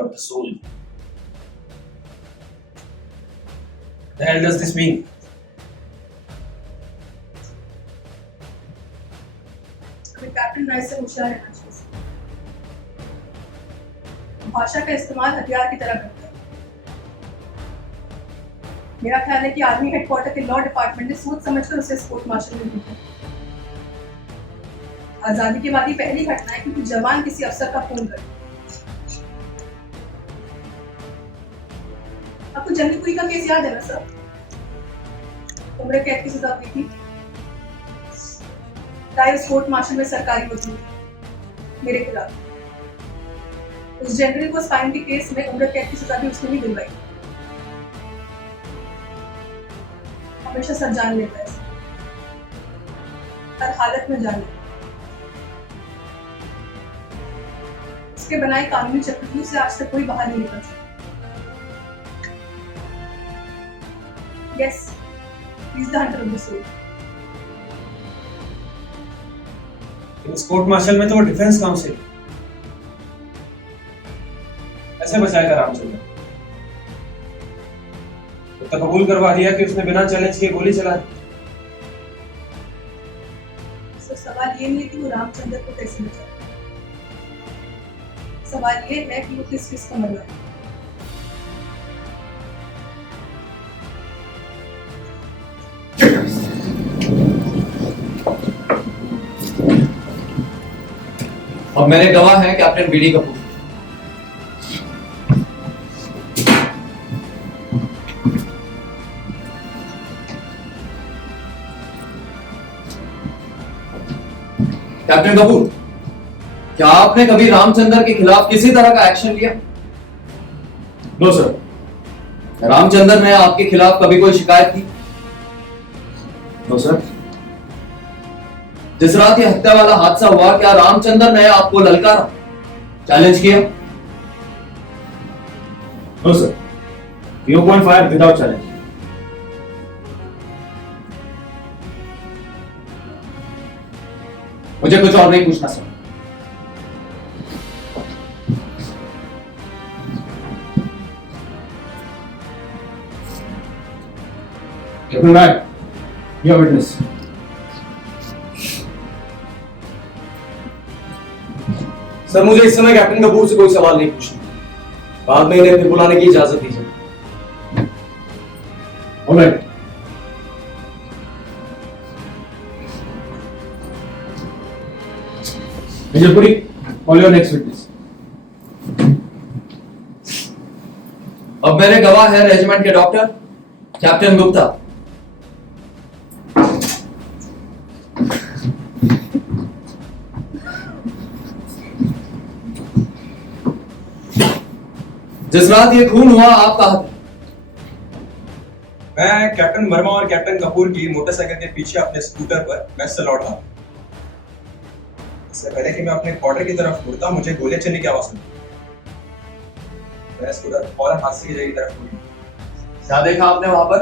of the soul. The hell does this mean? Captain Rai से होशियार रहना चाहिए। भाषा का इस्तेमाल हथियार की तरह करते हैं। मेरा ख्याल है कि आर्मी हेडक्वार्टर के लॉ डिपार्टमेंट ने सोच समझकर उसे कोर्ट मार्शल में भेजा। आजादी के बाद ही पहली घटना है कि कुछ जवान किसी अफसर का फोन करे। आपको जंगीपुरी का केस याद है ना सर? उम्र कैद की सजा हुई थी। राय उस कोर्ट मार्शल में सरकारी वकील मेरे खिलाफ। उस जनरल को स्पाइन के केस में उम्र कैद की सजा भी उसने ही दिलवाई। हमेशा सच जान लेता है, हर हालत में जान लेता है। उसके बनाए कानूनी चक्रव्यूह से आज तक कोई बाहर नहीं निकल सका। Yes, he's the hunter of the soul. इस कोर्ट मार्शल में तो वो डिफेंस काउंसिल ऐसे बचाएगा रामचंद्र। तो कबूल करवा दिया कि उसने बिना चैलेंज किए गोली चला दी। तो सवाल ये नहीं है कि वो रामचंद्र को कैसे बचाए, सवाल ये है कि वो किस को मरवाए। अब मेरे गवाह हैं captain BD Kapoor. Captain Kapoor, क्या आपने कभी रामचंद्र के खिलाफ किसी तरह का एक्शन लिया? No sir. रामचंद्र ने आपके खिलाफ कभी कोई शिकायत की? No sir. जिस रात ये हत्या वाला हादसा हुआ, क्या रामचंद्र ने आपको ललकारा, चैलेंज किया? No sir. He opened fire without challenge. मुझे कुछ और नहीं पूछना sir. Captain Rai, your witness. Sir, मुझे इस समय कैप्टन कपूर से कोई सवाल नहीं पूछना। बाद में इन्हें फिर बुलाने की इजाजत दीजिए। All right. Major Puri, call your next witness. अब मेरे गवाह है रेजिमेंट के डॉक्टर कैप्टन गुप्ता। जिस रात ये खून हुआ, आप कहाँ थे? मैं कैप्टन वर्मा और कैप्टन कपूर की मोटरसाइकिल के पीछे अपने स्कूटर पर मैच से लौट रहा हूँ। इससे पहले कि मैं अपने क्वार्टर की तरफ मुड़ता, मुझे गोलियां चलने की आवाज सुनी। मैं स्कूटर फौरन हादसे की जगह की तरफ मुड़ी। क्या देखा आपने वहां पर?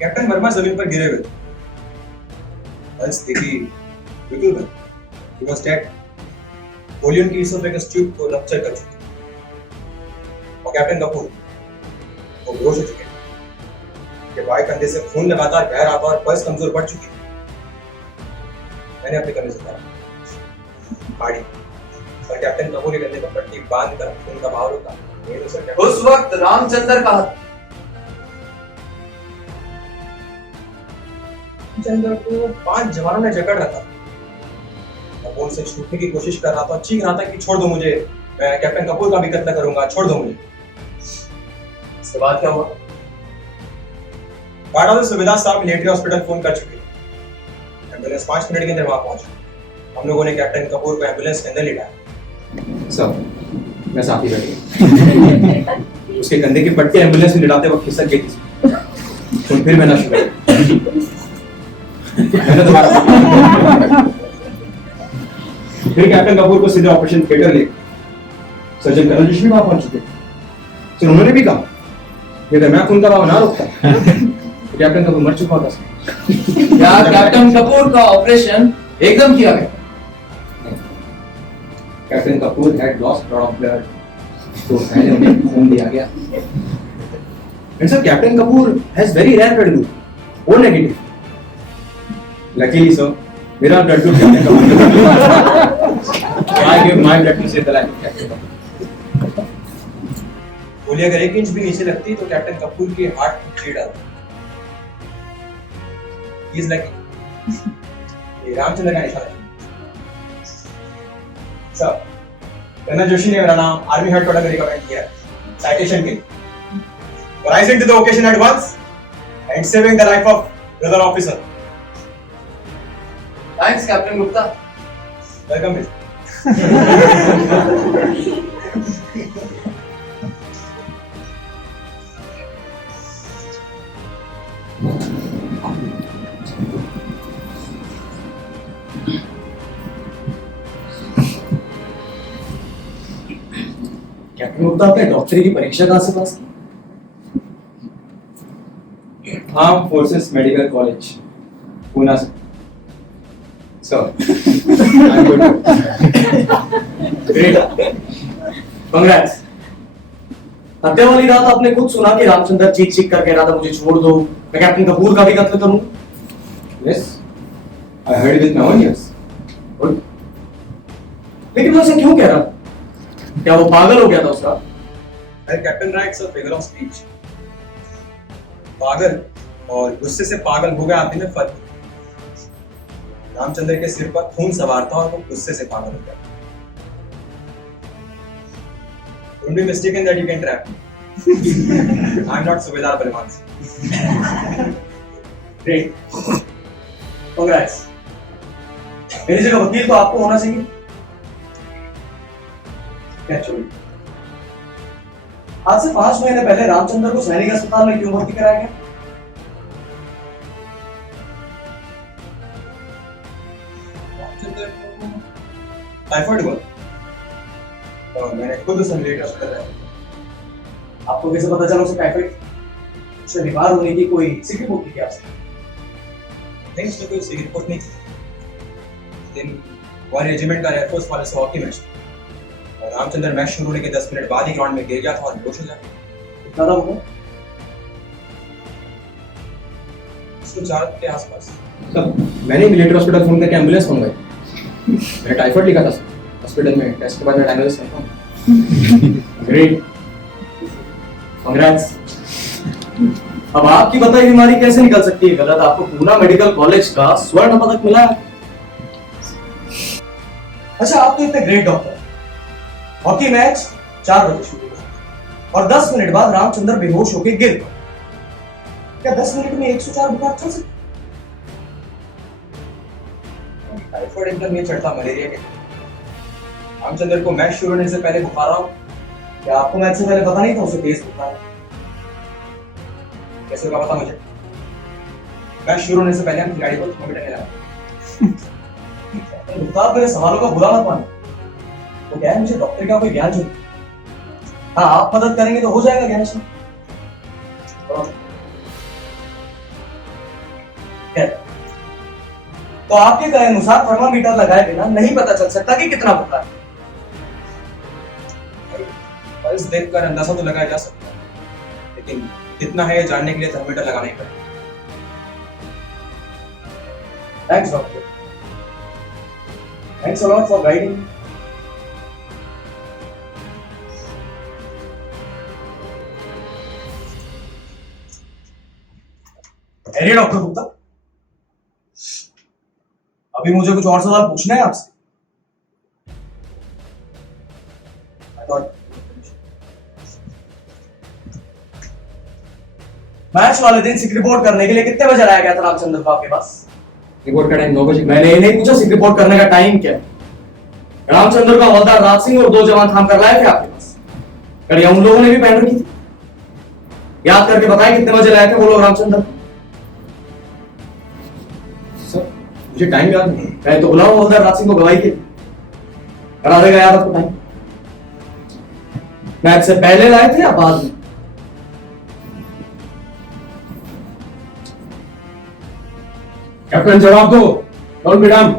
कैप्टन वर्मा जमीन पर गिरे हुए थे। पल्स देखी, बिल्कुल बंद। He was dead. गोली उनकी इसोफेगस ट्यूब को रप्चर कर चुकी। और कैप्टन कपूर वो बेहोश हो चुके। के बाएं कंधे से खून लगातार बह रहा था और पल्स कमजोर पड़ चुकी थी। मैंने अपने कंधे से उतारा, फाड़ी और कैप्टन कपूर के कंधे पर पट्टी बांधकर खून का बहाव रोका। उस वक्त रामचंद्र कहाँ था? चंद्र को 5 जवानों ने जकड़ रखा। मैं उनसे छूटने की कोशिश कर रहा था, चीख रहा था कि छोड़ दो मुझे, मैं कैप्टन कपूर का भी कत्ल करूंगा, छोड़ दो मुझे। इसके बाद क्या हुआ? गार्ड ऑफ सुविधा साहब मिलिट्री हॉस्पिटल फोन कर चुके। एम्बुलेंस 5 मिनट के अंदर वहां पहुंची। हम लोगों ने कैप्टन कपूर को एम्बुलेंस के अंदर लिटाया। सर, मैं साथ ही बैठ गया। उसके कंधे की पट्टी एम्बुलेंस में लिटाते वक्त खिसक गई थी। तो फिर मैंने शुरू किया। मैंने दोबारा फिर कैप्टन कपूर को सीधे ऑपरेशन थिएटर ले सर्जन कर्नल जोशी भी वहां पहुंच चुके। सर, उन्होंने भी कहा यदि मैं खून का बहाव ना रोकता तो कैप्टन कपूर मर चुका होता। क्या कैप्टन कपूर का ऑपरेशन एकदम किया गया? Captain Kapoor had lost lot of blood, तो मैंने उन्हें खून दिया गया. And sir, Captain Kapoor has very rare blood group, O negative. Luckily, sir, मेरा blood group Captain Kapoor. I give my blood to save the life of Captain Kapoor. गोली अगर 1 inch भी नीचे लगती तो कैप्टन कपूर की हार्ट चीड़ डालता. He is lucky. ये रामचंद्र का निशान है. सर, कर्नल जोशी ने मेरा नाम आर्मी हेडक्वार्टर में रिकमेंड किया साइटेशन के लिए. Rising to the occasion at once and saving the life of brother officer. Thanks captain Gupta. Welcome. Captain Gupta आपने डॉक्टरी की परीक्षा कहाँ से पास की? Armed Forces Medical College, Pune. Sir, I'm good. Great. Congrats. हत्या वाली रात आपने खुद सुना कि रामचंद्र चीख चीख कर कह रहा था मुझे छोड़ दो, मैं कैप्टन कपूर का भी कत्ल करूं. Yes, I heard it with my own ears. Good. लेकिन वो ऐसा क्यों कह रहा? क्या वो पागल हो गया था उसका? Captain rights a figure of speech. पागल और गुस्से से पागल हो गया आदमी में फर्क. रामचंद्र के सिर पर खून सवार था और वो गुस्से से पागल हो गया. Don't be mistaken that you can trap me. I'm not Subedar Balwan. Great. Congrats. मेरी जगह वकील तो आपको होना चाहिए. क्या छोड़ी? आज से 5 महीने पहले रामचंद्र को सैनिक अस्पताल में क्यों भर्ती कराया गया? रामचंद्र को टाइफाइड हुआ और मैंने खुद उसे लेटर कर रहा है. आपको कैसे पता चला उसे टाइफाइड? उसे बीमार होने की कोई सिक रिपोर्ट थी क्या आपसे? नहीं, उसने कोई सिक रिपोर्ट नहीं की. दिन हमारे रेजिमेंट का एयरफोर्स वाले से हॉकी मैच और रामचंद्र मैच शुरू होने के 10 मिनट बाद ही ग्राउंड में गिर गया था और बेहोश हो गया. कितना था वो? 104 के आसपास. सर, मैंने मिलिट्री हॉस्पिटल फोन करके एम्बुलेंस मंगवाई. मैंने टाइफाइड लिखा था सर. हॉस्पिटल में टेस्ट के बाद मैं डायग्नोसिस करता हूं. ग्रेट. कांग्रेट्स. अब आपकी बताई बीमारी कैसे निकल सकती है गलत? आपको पूना मेडिकल कॉलेज का स्वर्ण पदक मिला है. अच्छा, आप तो इतने ग्रेट डॉक्टर. हॉकी मैच 4 बजे शुरू हुआ और 10 मिनट बाद रामचंद्र बेहोश होकर गिर गया. क्या 10 मिनट में 104 बुखार चल सकता? टाइफाइड एकदम नहीं चढ़ता मलेरिया के. रामचंद्र को मैच शुरू होने से पहले बुखार रहा. क्या आपको मैच से पहले पता नहीं था उसे तेज बुखार है? कैसे होगा पता मुझे? मैच शुरू होने से पहले हम खिलाड़ी को थर्मामीटर लगाया. गुप्ता, मेरे सवालों का बुरा मत मानो. तो क्या है, मुझे डॉक्टर का कोई ज्ञान चाहिए. हाँ, आप मदद करेंगे तो हो जाएगा ज्ञान से. तो आपके कहे अनुसार थर्मामीटर लगाए बिना नहीं पता चल सकता कि कितना बुखार है. पल्स देखकर अंदाजा तो लगाया जा सकता है, लेकिन कितना है ये जानने के लिए थर्मामीटर लगाना ही पड़ेगा. Thanks doctor. Thanks a lot for guiding. अरे डॉक्टर गुप्ता, अभी मुझे कुछ और सवाल पूछना है आपसे. मैच वाले दिन सिक रिपोर्ट करने के लिए कितने बजे लाया गया था रामचंद्र को आपके पास? रिपोर्ट का टाइम 9 बजे. मैंने ये नहीं पूछा सिक रिपोर्ट करने का टाइम क्या है. रामचंद्र का हवलदार राज सिंह और 2 जवान थाम कर लाए थे आपके पास. कड़िया उन लोगों ने भी पहन रखी थी. याद करके बताएं कितने बजे लाए थे वो लोग रामचंद्र? सर, मुझे टाइम याद नहीं. मैं तो बुलाऊं हवलदार राज सिंह को गवाही के लिए. करा देगा याद आपको टाइम? मैच से पहले लाए थे या बाद में? कैप्टन जवाब दो. डोंट बी डम.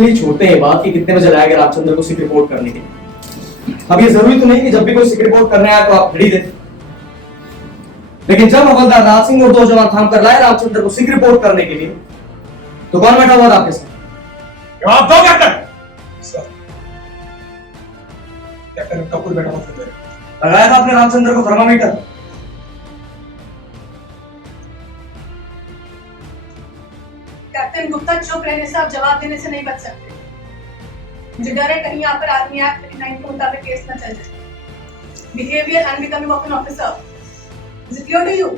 चलिए छोड़ते हैं बात कि कितने बजे लाएगा रामचंद्र को सिक रिपोर्ट करने के लिए। अब ये जरूरी तो नहीं कि जब भी कोई सिक रिपोर्ट करने आए तो आप घड़ी देते, लेकिन जब हवलदार राज सिंह और 2 जवान थाम कर लाए रामचंद्र को सिक रिपोर्ट करने के लिए, तो कौन बैठा हुआ था आपके साथ? जवाब दो कैप्टन। सर, कैप्टन कपूर बैठा हुआ था। लगाया था आपने रामचंद्र को थर्मामीटर? कैप्टन गुप्ता, चुप रहने से आप जवाब देने से नहीं बच सकते। मुझे डर है कहीं यहाँ पर आर्मी एक्ट 39 के मुताबिक केस न चल जाए। Behaviour and becoming of an officer, is it clear to you?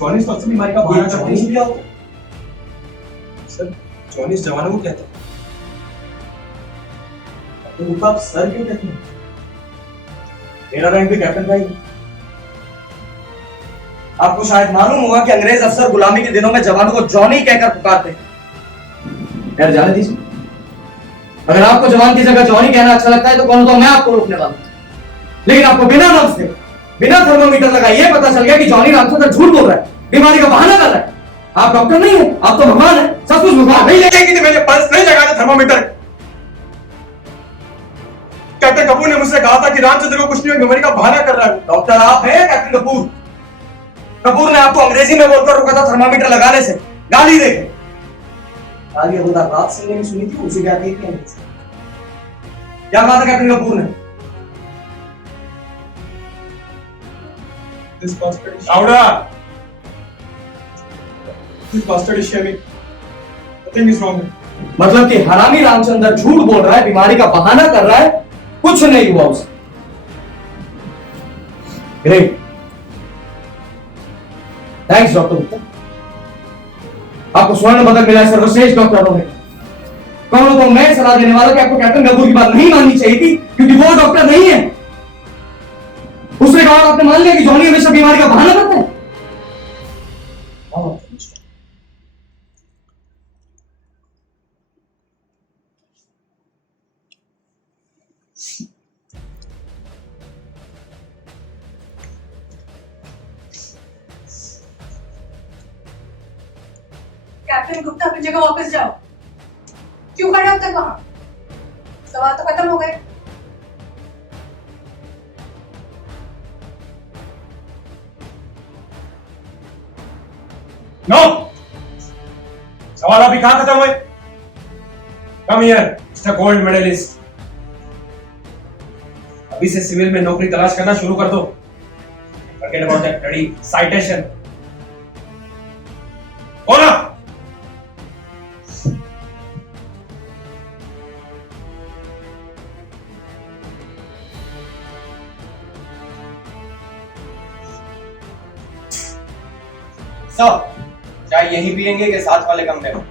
Johnny सबसे बीमारी का बहाना करते हैं क्या? सर, जॉनी जवानों को क्या था? तो गुप्ता आप सर क्यों कहते हैं? मेरा रैंक भी कैप्टन का ही है। आपको शायद मालूम होगा कि अंग्रेज अफसर गुलामी के दिनों में जवानों को जॉनी कहकर पुकारते हैं। यार जाने दीजिए, अगर आपको जवान की जगह जॉनी कहना अच्छा लगता है तो कौन तो मैं आपको रोकने वाला हूं। लेकिन आपको बिना नब्ज के, बिना थर्मोमीटर लगाए ये पता चल गया कि जॉनी रामचंद्र झूठ बोल रहा है, बीमारी का बहाना कर रहा है। आप डॉक्टर नहीं है, आप तो भगवान है, सब कुछ भगवान नहीं लगेगी तो मैंने पल्स नहीं लगाया थर्मोमीटर। कैप्टन कपूर ने मुझसे कहा था कि रामचंद्र को कुछ नहीं, बीमारी का बहाना कर रहा है। डॉक्टर आप हैं कैप्टन कपूर? कपूर ने आपको अंग्रेजी में बोलकर रोका था थर्मामीटर लगाने से, गाली देके। गाली हवलदार राज सिंह ने भी सुनी थी, उसे क्या कही थी? क्या कहा था कैप्टन कपूर ने? This bastard is louder. this bastard is shaming. Nothing is wrong. मतलब कि हरामी रामचंद्र झूठ बोल रहा है, बीमारी का बहाना कर रहा है, कुछ नहीं हुआ उसे। ग्रेट, थैंक्स डॉक्टर गुप्ता, आपको स्वर्ण पदक मिला है सर्वश्रेष्ठ डॉक्टरों में। कौन तो मैं सलाह देने वाला कि आपको कैप्टन कपूर की बात नहीं माननी चाहिए थी, क्योंकि वो डॉक्टर नहीं है। उसने कहा आपने मान लिया कि जॉनी हमेशा बीमारी का बहाना करता है। कैप्टन गुप्ता, अपनी जगह वापस जाओ। क्यों खड़े हो तक वहां? सवाल तो खत्म हो गए। नो, सवाल अभी कहां खत्म हुए? Come here mister gold medalist, अभी से सिविल में नौकरी तलाश करना शुरू कर दो। Forget about that bloody citation. बोला। सब चाय यहीं पियेंगे कि साथ वाले कमरे में?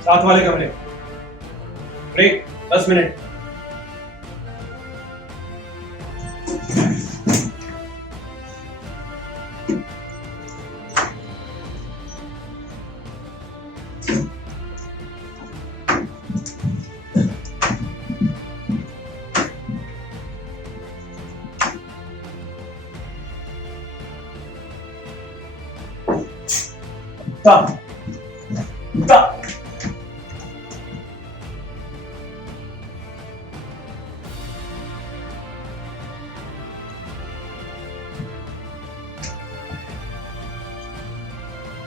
साथ वाले कमरे। Break 10 minute.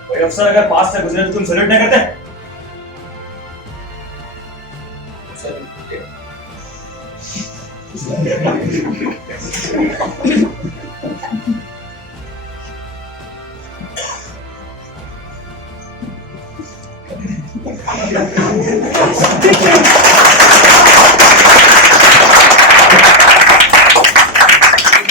कोई अफसर अगर पास से गुजरे तो तुम सैल्यूट नहीं करते? Yeah.